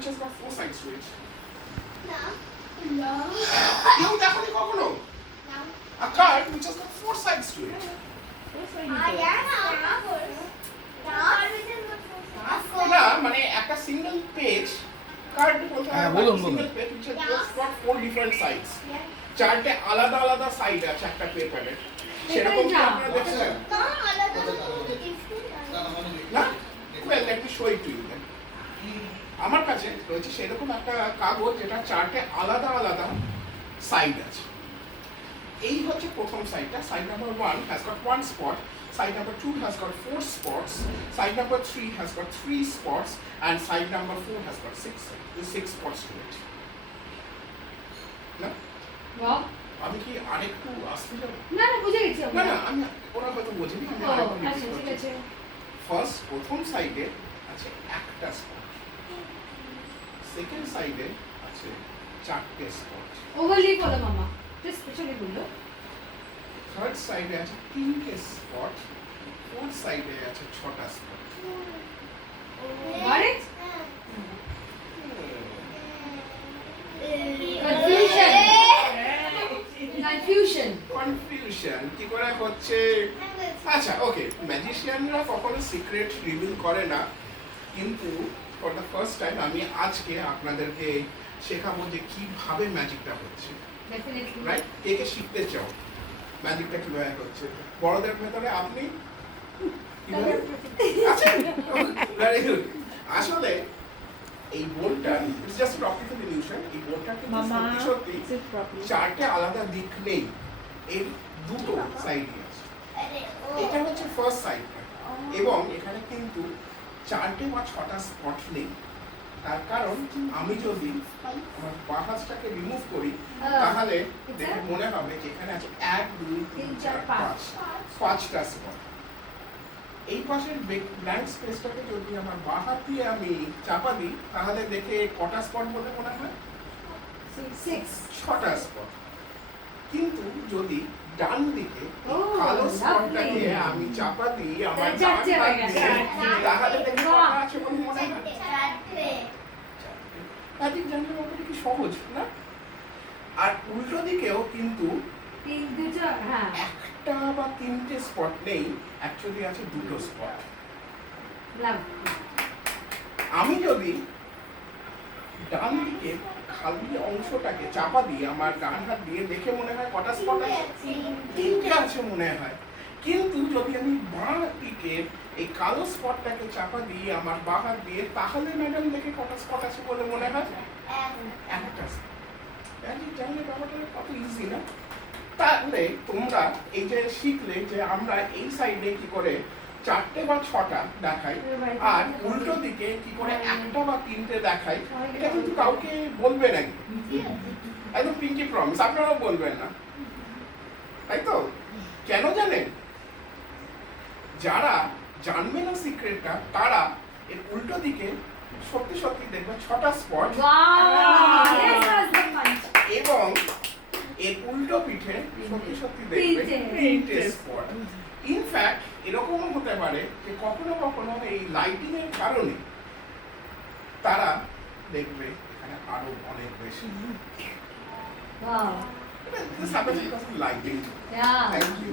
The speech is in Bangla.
which has got four sides to it? No. কেউ দেখোনি কখনো? A card which has got four sides to it. না মানে একটা সিঙ্গেল পেজ কার্ড বলতে single page which has just got four different sides. চারটে আলাদা আলাদা সাইড আছে একটা পেপারে। সেরকম কি আপনারা দেখেছেন? না? Well, let me show it to you then. আমার কাছে রয়েছে সেরকম একটা কাগজ যেটা চারটে আলাদা আলাদা সাইড আছে। এই হচ্ছে প্রথম সাইডটা, side number 1 has got one spot, side number 2 has got 4 spots, side number 3 has got 3 spots, and side number 4 has got 6 spots to it. না? Wow. আমি কি আরেকটু আসতে যাব? না না বুঝে গেছি না না আমি ওরা হয়তো বোঝেনি আমি আরেকটু আচ্ছা ঠিক আছে ফার্স্ট প্রথম সাইডে আছে একটা স্পট, সেকেন্ড সাইডে আছে চারটে স্পট, ওভারলি করো মামা জাস্ট স্পেশালি বললো থার্ড সাইডে আছে তিনটে স্পট, ফোর্থ সাইডে আছে ছটা স্পট। গাইস কনফিউশন কি করে হচ্ছে? আচ্ছা ওকে, ম্যাজিশিয়ানরা কখনো সিক্রেট রিভিল করে না, কিন্তু ফর দ্য ফার্স্ট টাইম আমি আজকে আপনাদেরকে শেখাবো যে কিভাবে ম্যাজিকটা হচ্ছে। Definitely right? কে কে শিখতে চাও ম্যাজিকটা কিভাবে হচ্ছে? বড়দের ভেতরে আপনি কিভাবে আছেন? Very good. আসলে এই বোর্ডটা it's just N optical illusion. এই বোর্ডটা কিন্তু সত্যি চারটে আলাদা দিক নেই, এর দুটো সাইডই আছে। এটা হচ্ছে ফার্স্ট সাইডটা, এবং এখানে কিন্তু চারটে বা ছটা স্পট নেই। তার কারণ আমি যদি আমার বাঁ হাতটাকে রিমুভ করি তাহলে দেখে মনে হবে যে এখানে আছে 1 2 3 4 5 পাঁচটা স্পট। এই পাশের ব্ল্যাঙ্ক স্পেসটাকে যদি আমার বাঁ হাত দিয়ে আমি চাপা দিই তাহলে দেখে কটা স্পট বলে মনে হয়? 6টা স্পট। কিন্তু যদি ডান দিকে কালো স্পটটাকে আমি চাপা দিই আমার ডান হাত দিয়ে তাহলে দেখে কটা আছে বলে মনে হয়? ম্যাজিক জানলে ব্যাপারটা কি সহজ না? আর উল্টো দিকেও কিন্তু একটা বা তিনটে স্পট নেই, অ্যাকচুয়ালি আছে দুটো স্পট। আমি যদি ডান দিকে খালি অংশটাকে চাপা দিই আমার ডান হাত দিয়ে দেখে মনে হয় কটা স্পট আছে? তিনটে আছে মনে হয়। কিন্তু যদি আমি বাঁ দিকে এই কালো স্পটটাকে চাপা দিই আমার বাঁ হাত দিয়ে তাহলে ম্যাডাম দেখে কটা স্পট আছে বলে মনে হয়? একটা স্পট। জানলে ব্যাপারটা কত ইজি না? তাহলে তোমরা এই যে শিখলে যে আমরা এই সাইডে কি করে চারটে বা ছটা দেখাই আর উল্টো দিকে কি করে একটা বা তিনটে দেখাই, এটা কিন্তু কাউকে বলবে নাকি, একদম পিঙ্কি প্রমিস, আপনারাও বলবেন না, তাই তো? কেন জানেন? যারা জানবে না সিক্রেটটা তারা এর উল্টো দিকে সত্যি সত্যি দেখবে ছটা স্পট এবং এর উল্টো পিঠে সত্যি সত্যি দেখবে তিনটে স্পট। ইনফ্যাক্ট এরকমও হতে পারে যে কখনো কখনো এই লাইটিং এর কারণে তারা দেখবে এখানে আরো অনেক বেশি। This happens because of lighting. Yeah. Thank you.